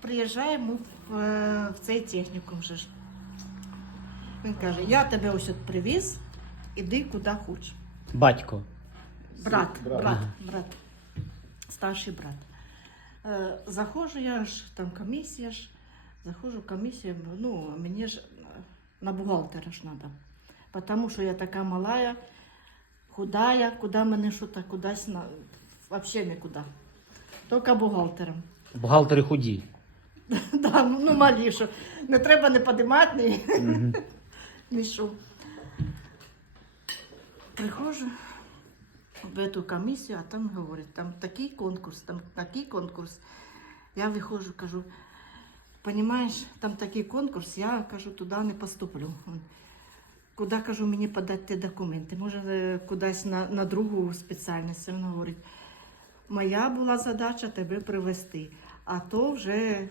Приїжджаємо в, е, в цей технікум. Же ж. Він каже, я тебе ось от привіз, іди куди хочеш. Батько. Брат, брат. брат, брат, старший брат. Е, заходжу я ж, там комісія ж, заходжу комісія, ну, мені ж е, на бухгалтера ж треба. Тому що я така малая, худая, куди мене що то кудись, на... взагалі нікуди. Тільки бухгалтером. Бухгалтери худі. Да, ну, ну малі, що не треба не подимати, ні, Мгм. ні що. Приходжу в эту комісію, а там говорять, там такий конкурс, там такий конкурс. Я виходжу, кажу, понимаєш, там такий конкурс, я кажу, туди не поступлю. Куди кажу мені подати ті документи? Може, е, кудись на, на другу спеціальність. Він говорить, моя була задача тебе привезти, а то вже